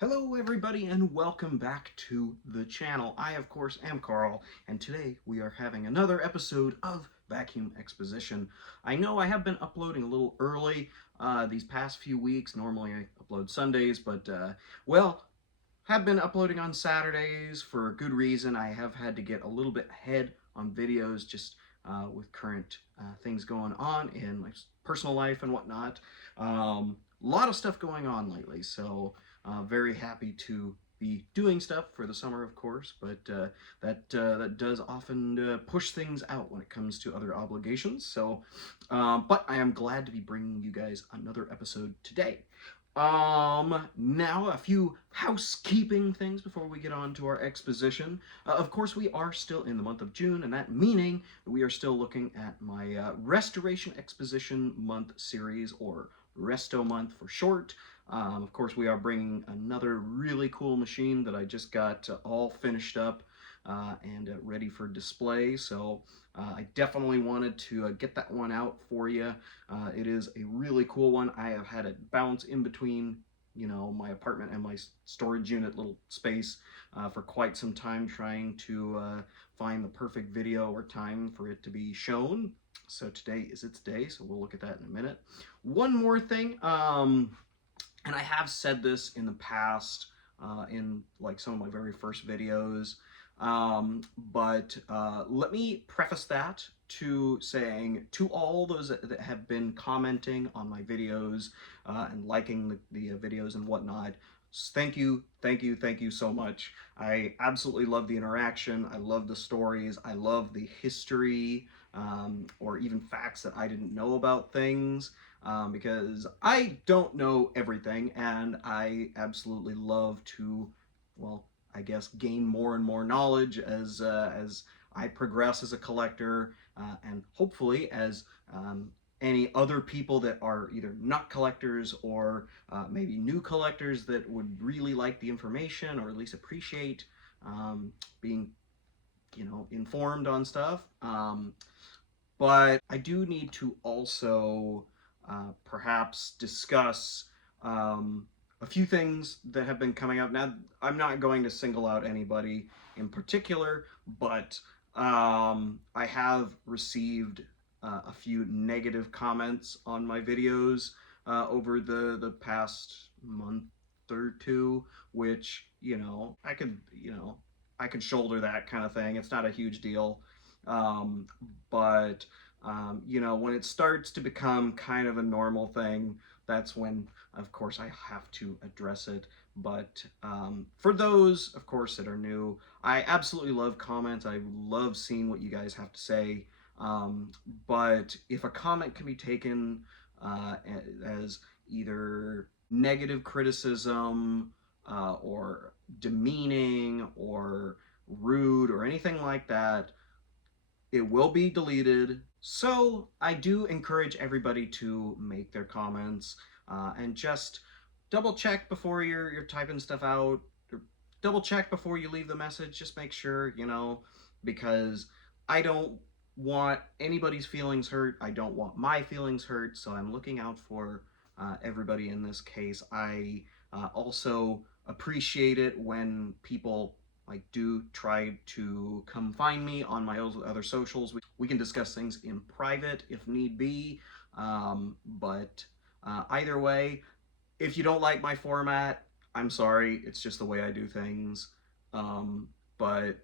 Hello everybody and welcome back to the channel. I of course am Carl, and today we are having another episode of Vacuum Exposition. I know I have been uploading a little early these past few weeks. Normally I upload Sundays, but well, have been uploading on Saturdays for a good reason. I have had to get a little bit ahead on videos just with current things going on in my personal life and whatnot. A lot of stuff going on lately, so very happy to be doing stuff for the summer, of course, but that does often push things out when it comes to other obligations. So, but I am glad to be bringing you guys another episode today. Now a few housekeeping things before we get on to our exposition. Of course, we are still in the month of June, and that meaning we are still looking at my Restoration Exposition Month series, or Resto Month for short. Of course, we are bringing another really cool machine that I just got all finished up and ready for display. So I definitely wanted to get that one out for you. It is a really cool one. I have had it bounce in between, my apartment and my storage unit little space for quite some time, trying to find the perfect video or time for it to be shown. So today is its day, so we'll look at that in a minute. One more thing, and I have said this in the past in like some of my very first videos, but let me preface that to saying to all those that have been commenting on my videos and liking the videos and whatnot, thank you, thank you, thank you so much. I absolutely love the interaction. I love the stories. I love the history, or even facts that I didn't know about things, because I don't know everything, and I absolutely love to, well, I guess, gain more and more knowledge as I progress as a collector, and hopefully as any other people that are either not collectors or maybe new collectors that would really like the information or at least appreciate being, informed on stuff. But I do need to also perhaps discuss a few things that have been coming up. Now, I'm not going to single out anybody in particular, but I have received a few negative comments on my videos over the past month or two, which, I could shoulder that kind of thing. It's not a huge deal. Um, but when it starts to become kind of a normal thing, that's when, of course, I have to address it. But for those, of course, that are new, I absolutely love comments. I love seeing what you guys have to say. But if a comment can be taken as either negative criticism or demeaning or rude or anything like that, it will be deleted. So I do encourage everybody to make their comments and just double check before you're typing stuff out. Or double check before you leave the message. Just make sure, because I don't want anybody's feelings hurt. I don't want my feelings hurt. So I'm looking out for everybody in this case. I also appreciate it when people do try to come find me on my other socials. We can discuss things in private if need be. But either way, if you don't like my format, I'm sorry. It's just the way I do things. But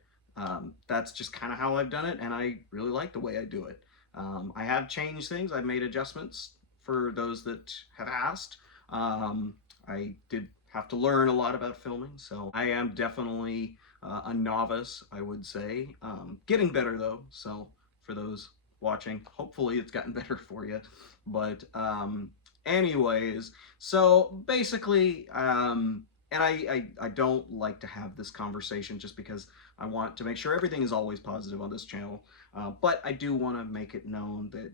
that's just kind of how I've done it, and I really like the way I do it. I have changed things. I've made adjustments for those that have asked. I did have to learn a lot about filming, so I am definitely a novice, I would say. Getting better though, so for those watching, hopefully it's gotten better for you. But anyways, so basically, and I don't like to have this conversation just because I want to make sure everything is always positive on this channel. But I do want to make it known that,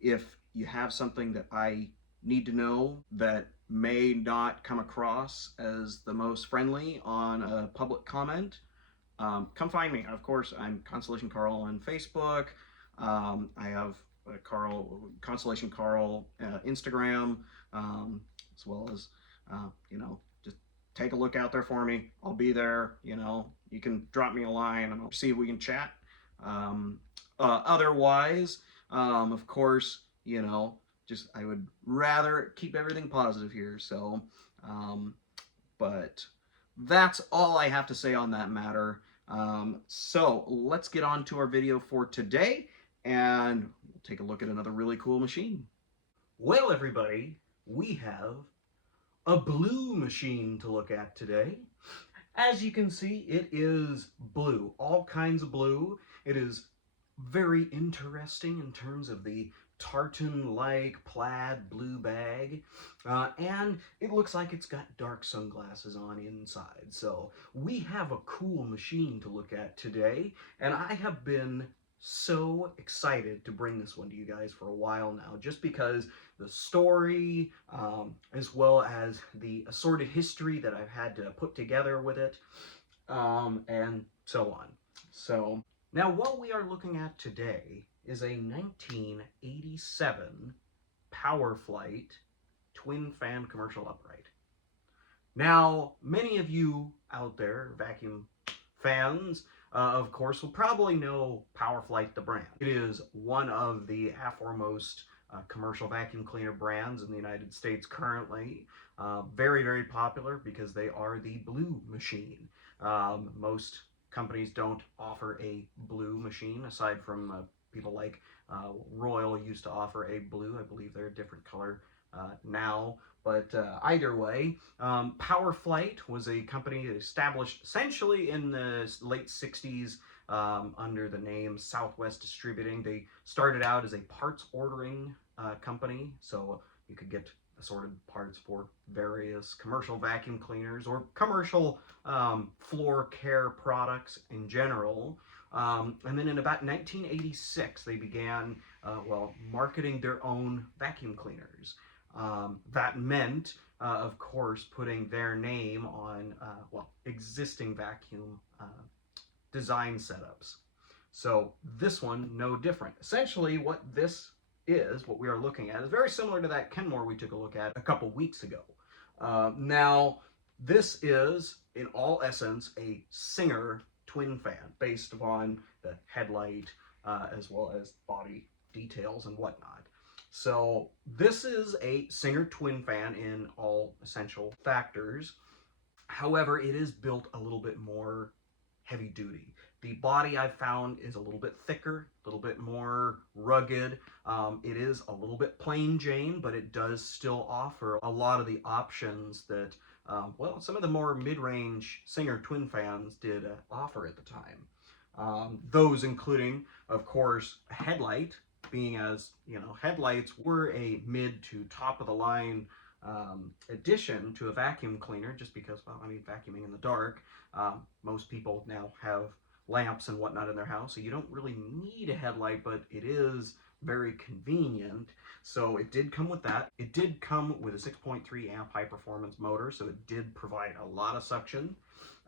if you have something that I need to know that may not come across as the most friendly on a public comment, come find me. Of course, I'm Constellation Carl on Facebook. I have Constellation Carl Instagram, as well as, just take a look out there for me. I'll be there. You know, you can drop me a line and I'll see if we can chat. Um, Otherwise, of course, you know, just I would rather keep everything positive here. So, um, but that's all I have to say on that matter. So let's get on to our video for today and we'll take a look at another really cool machine. Well, everybody, we have a blue machine to look at today. As you can see, it is blue, all kinds of blue. It is very interesting in terms of the tartan-like plaid blue bag, and it looks like it's got dark sunglasses on inside. So we have a cool machine to look at today, and I have been so excited to bring this one to you guys for a while now, just because the story, as well as the assorted history that I've had to put together with it, and so on. So now what we are looking at today is a 1987 Powr-Flite twin fan commercial upright. Now, many of you out there, vacuum fans, of course, will probably know Powr-Flite, the brand. It is one of the foremost commercial vacuum cleaner brands in the United States currently. Very, very popular because they are the blue machine. Most companies don't offer a blue machine, aside from people like Royal used to offer a blue. I believe they're a different color now. But either way, Powr-Flite was a company established essentially in the late 60s under the name Southwest Distributing. They started out as a parts ordering company, so you could get assorted parts for various commercial vacuum cleaners or commercial floor care products in general. And then in about 1986, they began, marketing their own vacuum cleaners. That meant, of course, putting their name on, existing vacuum design setups. So this one, no different. Essentially, what this is, what we are looking at, is very similar to that Kenmore we took a look at a couple weeks ago. Now, this is, in all essence, a Singer twin fan based upon the headlight as well as body details and whatnot. So this is a Singer twin fan in all essential factors. However, it is built a little bit more heavy duty. The body I've found is a little bit thicker, a little bit more rugged. It is a little bit plain Jane, but it does still offer a lot of the options that, some of the more mid-range Singer twin fans did offer at the time. Those including, of course, a headlight, being as, headlights were a mid to top of the line addition to a vacuum cleaner, just because, vacuuming in the dark. Most people now have lamps and whatnot in their house, so you don't really need a headlight, but it is very convenient. So it did come with that. It did come with a 6.3 amp high performance motor, so it did provide a lot of suction.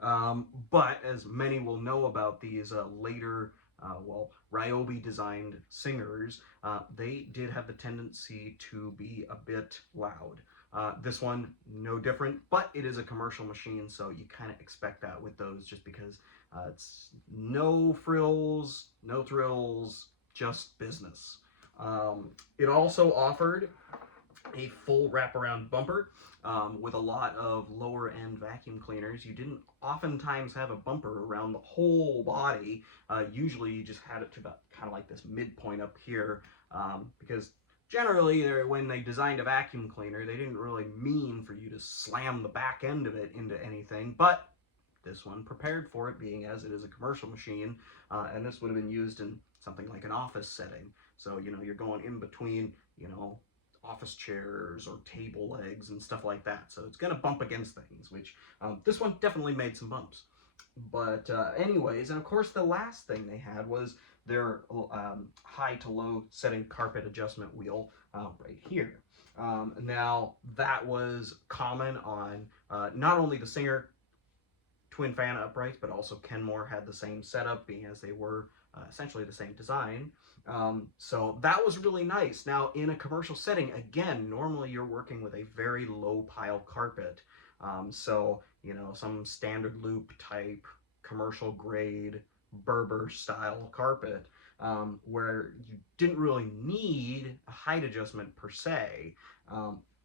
But as many will know about these later Ryobi designed Singers, they did have the tendency to be a bit loud. This one, no different, but it is a commercial machine, so you kind of expect that with those, just because it's no frills, no thrills, just business. It also offered a full wraparound bumper. With a lot of lower end vacuum cleaners, you didn't oftentimes have a bumper around the whole body. Usually you just had it to about kind of like this midpoint up here, because generally when they designed a vacuum cleaner, they didn't really mean for you to slam the back end of it into anything, but this one prepared for it, being as it is a commercial machine, and this would have been used in something like an office setting. So, you're going in between, office chairs or table legs and stuff like that. So it's going to bump against things, which this one definitely made some bumps. But anyways, and of course the last thing they had was their high to low setting carpet adjustment wheel right here. Now that was common on not only the Singer twin fan uprights, but also Kenmore had the same setup, being as they were essentially the same design. So that was really nice. Now, in a commercial setting, again, normally you're working with a very low pile carpet. So, you know, some standard loop type, commercial grade, Berber style carpet, where you didn't really need a height adjustment per se.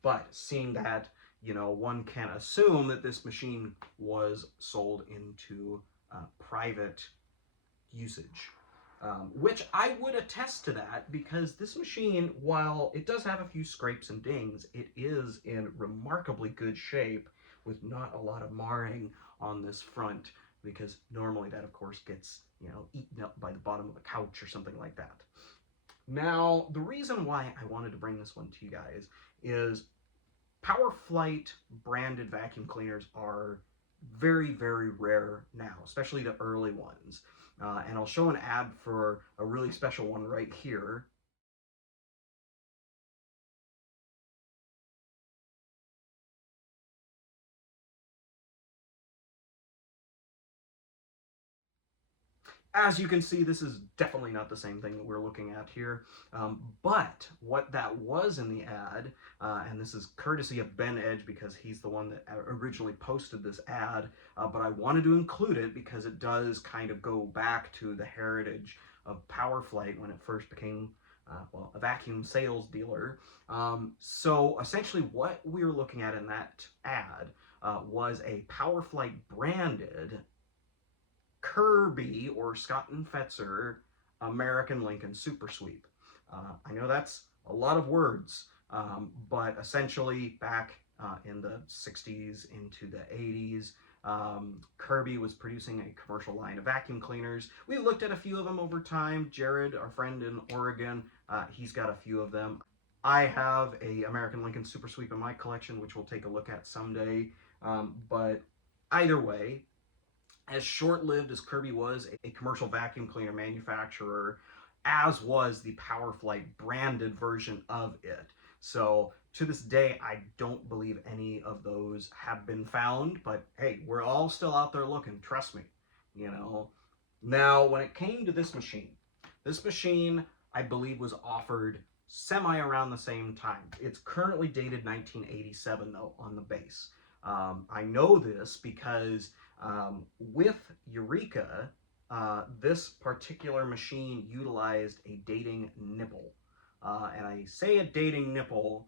But seeing that, you know, one can assume that this machine was sold into private usage. Which I would attest to that, because this machine, while it does have a few scrapes and dings, it is in remarkably good shape with not a lot of marring on this front, because normally that of course gets, you know, eaten up by the bottom of a couch or something like that. Now, the reason why I wanted to bring this one to you guys is Powr-Flite branded vacuum cleaners are very, very rare now, especially the early ones. And I'll show an ad for a really special one right here. As you can see, this is definitely not the same thing that we're looking at here. But what that was in the ad, and this is courtesy of Ben Edge because he's the one that originally posted this ad, but I wanted to include it because it does kind of go back to the heritage of Powr-Flite when it first became well, a vacuum sales dealer. So essentially what we were looking at in that ad was a Powr-Flite branded Kirby or Scott and Fetzer American Lincoln Super Sweep. I know that's a lot of words, but essentially back in the 60s into the 80s, Kirby was producing a commercial line of vacuum cleaners. We've looked at a few of them over time. Jared, our friend in Oregon, he's got a few of them. I have a American Lincoln Super Sweep in my collection, which we'll take a look at someday. But either way, as short-lived as Kirby was a commercial vacuum cleaner manufacturer, as was the Powr-Flite branded version of it. So to this day, I don't believe any of those have been found, but hey, we're all still out there looking, trust me, you know. Now, when it came to this machine, I believe, was offered semi around the same time. It's currently dated 1987, though, on the base. I know this because with Eureka, this particular machine utilized a dating nipple. And I say a dating nipple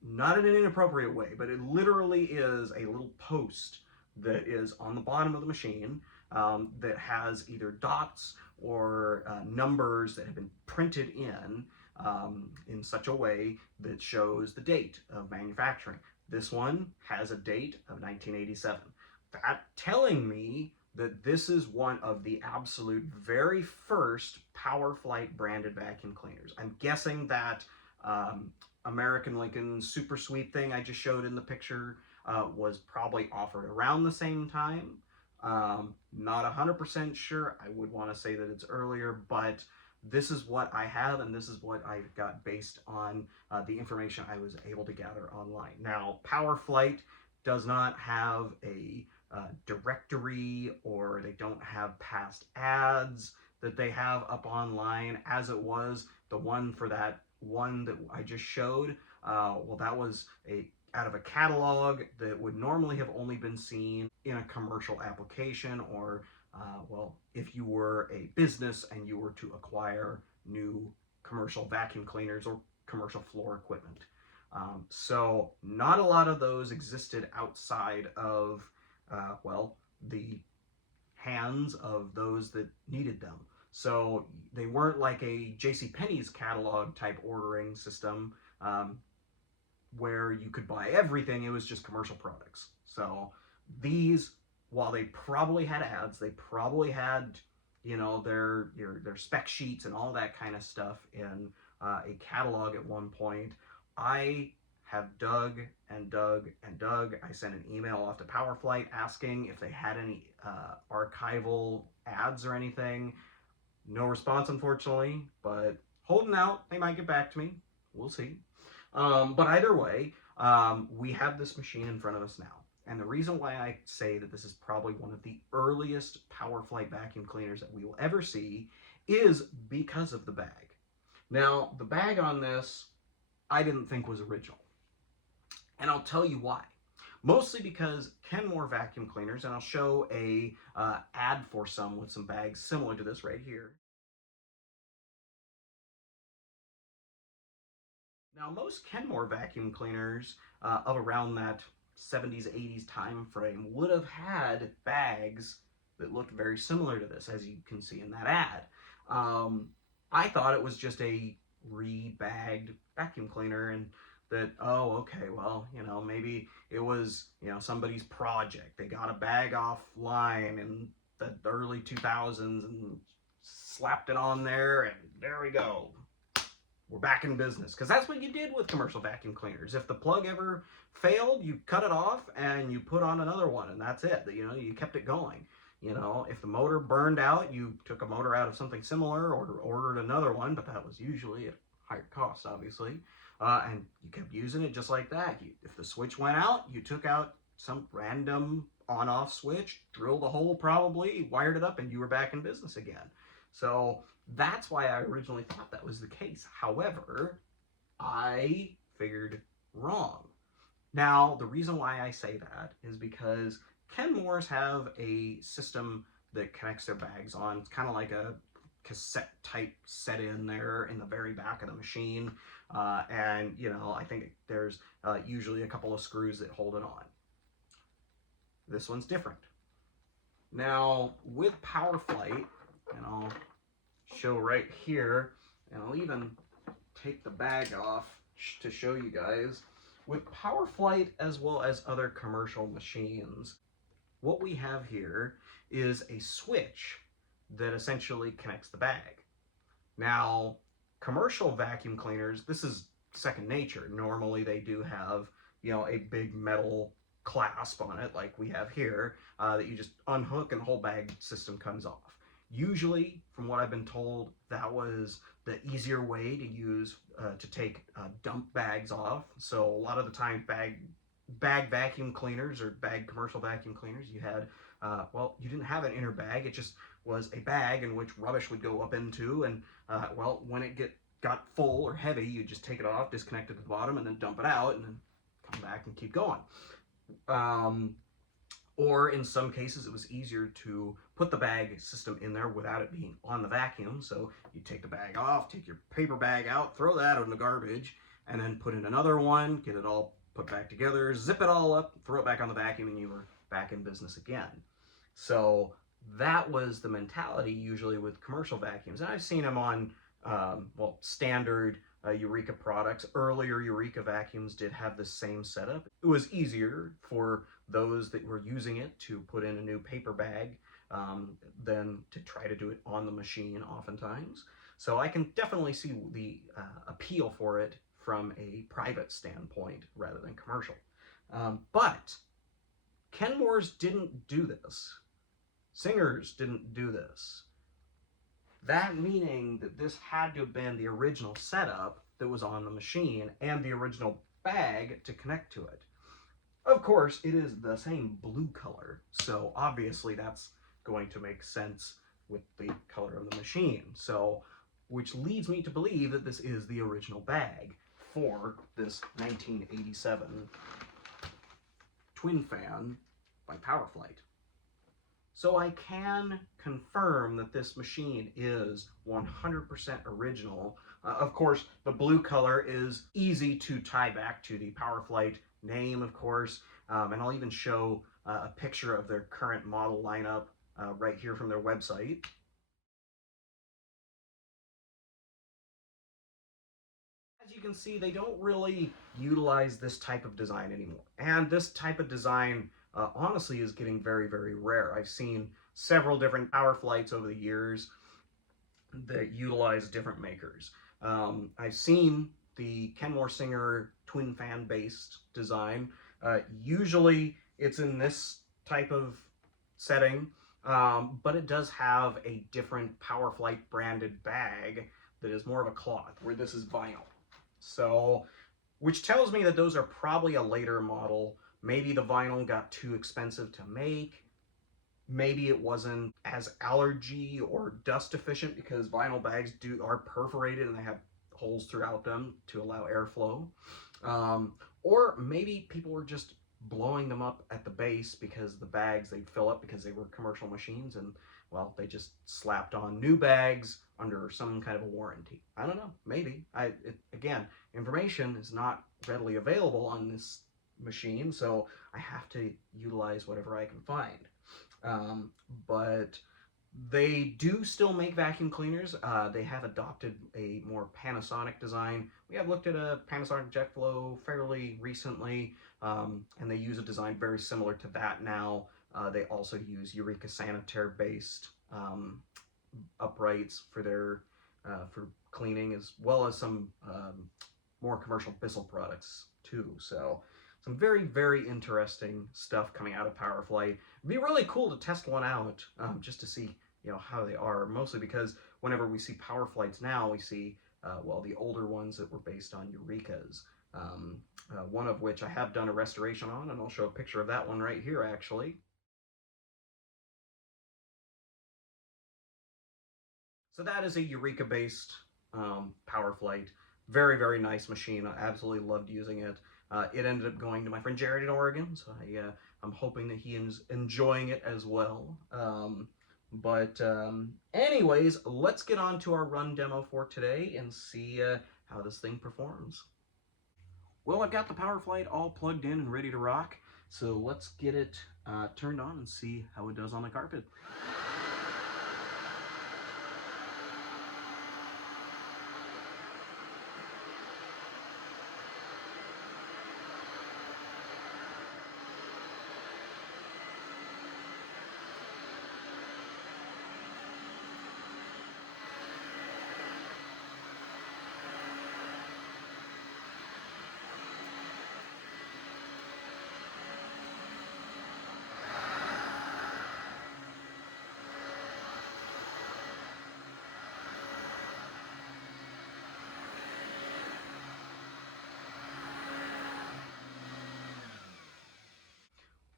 not in an inappropriate way, but it literally is a little post that is on the bottom of the machine that has either dots or numbers that have been printed in such a way that shows the date of manufacturing. This one has a date of 1987. That telling me that this is one of the absolute very first Powr-Flite branded vacuum cleaners. I'm guessing that American Lincoln Super Sweep thing I just showed in the picture was probably offered around the same time. Not 100% sure. I would want to say that it's earlier, but this is what I have, and this is what I got based on the information I was able to gather online. Now, Powr-Flite does not have a directory, or they don't have past ads that they have up online, as it was the one for that one that I just showed. Well, that was out of a catalog that would normally have only been seen in a commercial application, or well, if you were a business and you were to acquire new commercial vacuum cleaners or commercial floor equipment. So not a lot of those existed outside of, well, the hands of those that needed them. So they weren't like a JCPenney's catalog type ordering system where you could buy everything. It was just commercial products. So these, while they probably had ads, they probably had, you know, their spec sheets and all that kind of stuff in a catalog at one point. I have dug and dug and dug. I sent an email off to Powr-Flite asking if they had any archival ads or anything. No response, unfortunately, but holding out. They might get back to me. We'll see. But either way, we have this machine in front of us now. And the reason why I say that this is probably one of the earliest Powr-Flite vacuum cleaners that we will ever see is because of the bag. Now, the bag on this, I didn't think was original. And I'll tell you why. mostly because Kenmore vacuum cleaners, and I'll show a ad for some with some bags similar to this right here. Now, most Kenmore vacuum cleaners of around that 70s, 80s time frame would have had bags that looked very similar to this, as you can see in that ad. Um, I thought it was just a re-bagged vacuum cleaner, and that, oh, okay, well, maybe it was, somebody's project. They got a bag offline in the early 2000s and slapped it on there, and there we go, we're back in business. Because that's what you did with commercial vacuum cleaners. If the plug ever failed, you cut it off and you put on another one, and that's it. You kept it going. If the motor burned out, you took a motor out of something similar or ordered another one, but that was usually at higher cost, obviously. And you kept using it just like that. If the switch went out, you took out some random on-off switch, drilled a hole probably, wired it up, and you were back in business again. So that's why I originally thought that was the case. However, I figured wrong. Now, the reason why I say that is because Kenmores have a system that connects their bags on. It's kind of like a cassette type set in there in the very back of the machine. And, I think there's usually a couple of screws that hold it on. This one's different. Now, with Powr-Flite, and I'll show right here, and I'll even take the bag off to show you guys. With Powr-Flite, as well as other commercial machines, what we have here is a switch that essentially connects the bag. Now, commercial vacuum cleaners, this is second nature. Normally they do have, a big metal clasp on it like we have here that you just unhook and the whole bag system comes off. Usually, from what I've been told, that was the easier way to use to take dump bags off. So a lot of the time, bag vacuum cleaners or bag commercial vacuum cleaners, you had, you didn't have an inner bag. It just was a bag in which rubbish would go up into, and when it got full or heavy, you just take it off, disconnect it at the bottom, and then dump it out, and then come back and keep going. Or in some cases, it was easier to put the bag system in there without it being on the vacuum. So you take the bag off, take your paper bag out, throw that out in the garbage, and then put in another one, get it all put back together, zip it all up, throw it back on the vacuum, and you were back in business again. So that was the mentality usually with commercial vacuums. And I've seen them on, standard Eureka products. Earlier Eureka vacuums did have the same setup. It was easier for those that were using it to put in a new paper bag than to try to do it on the machine oftentimes. So I can definitely see the appeal for it from a private standpoint rather than commercial. But Kenmore's didn't do this. Singer's didn't do this. That meaning that this had to have been the original setup that was on the machine and the original bag to connect to it. Of course, it is the same blue color, so obviously that's going to make sense with the color of the machine. So, which leads me to believe that this is the original bag for this 1987 twin fan by Powr-Flite. So I can confirm that this machine is 100% original. Of course, the blue color is easy to tie back to the Powr-Flite name, of course, and I'll even show a picture of their current model lineup right here from their website. As you can see, they don't really utilize this type of design anymore. And this type of design honestly is getting very, very rare. I've seen several different Powr-Flites over the years that utilize different makers. I've seen the Kenmore Singer twin fan based design. Usually it's in this type of setting, but it does have a different Powr-Flite branded bag that is more of a cloth, where this is vinyl. So, which tells me that those are probably a later model. Maybe the vinyl got too expensive to make. Maybe it wasn't as allergy or dust efficient, because vinyl bags are perforated and they have holes throughout them to allow airflow. Or maybe people were just blowing them up at the base because the bags they'd fill up because they were commercial machines, and well, they just slapped on new bags under some kind of a warranty. I don't know, maybe. Again, information is not readily available on this machine, so I have to utilize whatever I can find. Um, but they do still make vacuum cleaners. They have adopted a more Panasonic design. We have looked at a Panasonic JetFlow fairly recently, and they use a design very similar to that now. They also use Eureka Sanitaire based uprights for their for cleaning, as well as some more commercial Bissell products too. So some very interesting stuff coming out of Powr-Flite. It'd be really cool to test one out, just to see how they are. Mostly because whenever we see Powr-Flites now, we see well, the older ones that were based on Eurekas. One of which I have done a restoration on, and I'll show a picture of that one right here actually. So that is a Eureka based Powr-Flite. Very nice machine. I absolutely loved using it. It ended up going to my friend Jared in Oregon, so I'm hoping that he is enjoying it as well. Anyways, let's get on to our run demo for today and see how this thing performs. Well, I've got the Powr-Flite all plugged in and ready to rock, so let's get it turned on and see how it does on the carpet.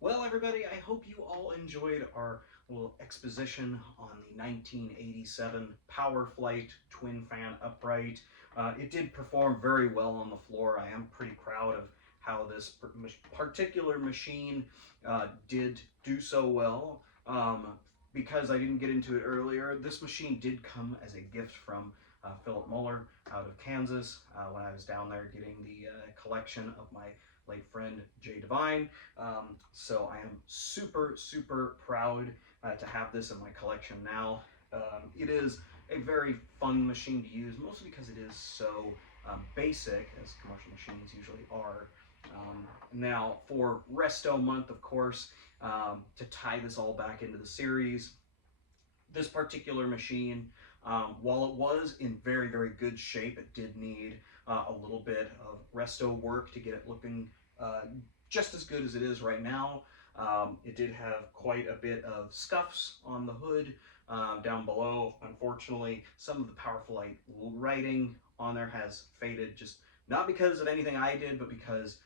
Well, everybody, I hope you all enjoyed our little exposition on the 1987 Powr-Flite twin fan upright. It did perform very well on the floor. I am pretty proud of how this particular machine did do so well. Because I didn't get into it earlier, this machine did come as a gift from Philip Muller out of Kansas when I was down there getting the collection of my late friend Jay Devine. So I am super proud to have this in my collection now. It is a very fun machine to use, mostly because it is so basic, as commercial machines usually are. Now, for Resto Month, of course, to tie this all back into the series, this particular machine, while it was in very good shape, it did need a little bit of resto work to get it looking just as good as it is right now. It did have quite a bit of scuffs on the hood down below. Unfortunately, some of the Powr-Flite writing on there has faded, just not because of anything I did, but because,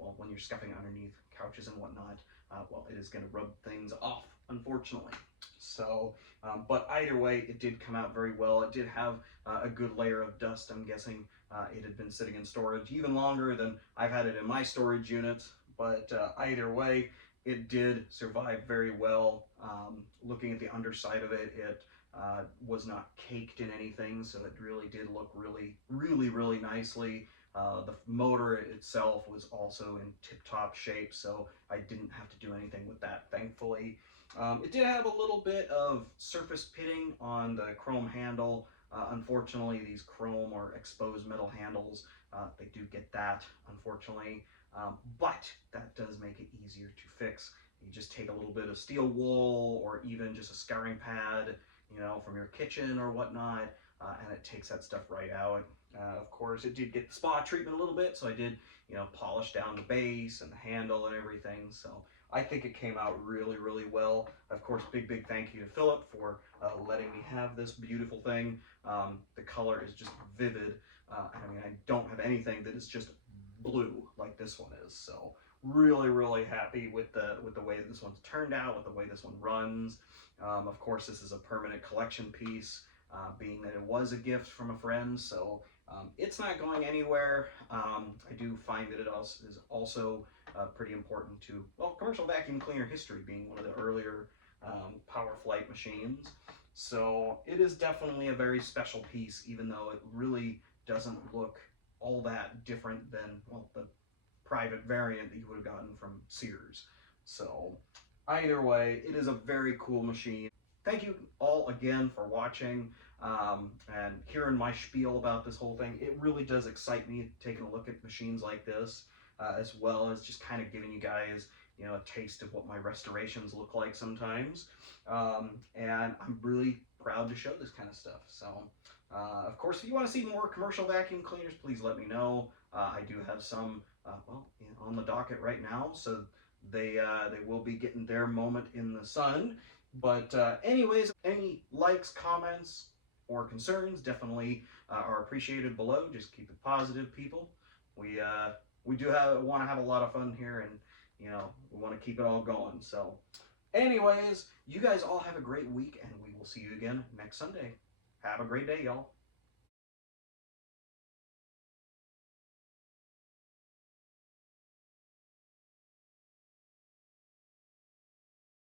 well, when you're scuffing underneath couches and whatnot, well, it is going to rub things off, unfortunately. So, but either way, it did come out very well. It did have a good layer of dust. I'm guessing it had been sitting in storage even longer than I've had it in my storage units. But either way, it did survive very well. Looking at the underside of it, it was not caked in anything, so it really did look really nicely. The motor itself was also in tip-top shape, so I didn't have to do anything with that, thankfully. It did have a little bit of surface pitting on the chrome handle. Unfortunately, these chrome or exposed metal handles, they do get that, unfortunately. But that does make it easier to fix. You just take a little bit of steel wool or even just a scouring pad, from your kitchen or whatnot, and it takes that stuff right out. Of course, it did get the spa treatment a little bit, so I did, polish down the base and the handle and everything. So I think it came out really well. Of course, big thank you to Philip for letting me have this beautiful thing. The color is just vivid. I mean, I don't have anything that is just blue like this one is. So really happy with the way that this one's turned out, with the way this one runs. Of course, this is a permanent collection piece, being that it was a gift from a friend, so It's not going anywhere. I do find that it also is also pretty important to, well, commercial vacuum cleaner history being one of the earlier Powr-Flite machines. So it is definitely a very special piece, even though it really doesn't look all that different than, well, the private variant that you would have gotten from Sears. So either way, it is a very cool machine. Thank you all again for watching and hearing my spiel about this whole thing. It really does excite me taking a look at machines like this, as well as just kind of giving you guys, you know, a taste of what my restorations look like sometimes. And I'm really proud to show this kind of stuff. So, of course, if you want to see more commercial vacuum cleaners, please let me know. I do have some, well, on the docket right now, so they will be getting their moment in the sun. But anyways, any likes, comments, or concerns definitely are appreciated below. Just keep it positive, people. We do want to have a lot of fun here, and you know we want to keep it all going. So, anyways, you guys all have a great week, and we will see you again next Sunday. Have a great day, y'all.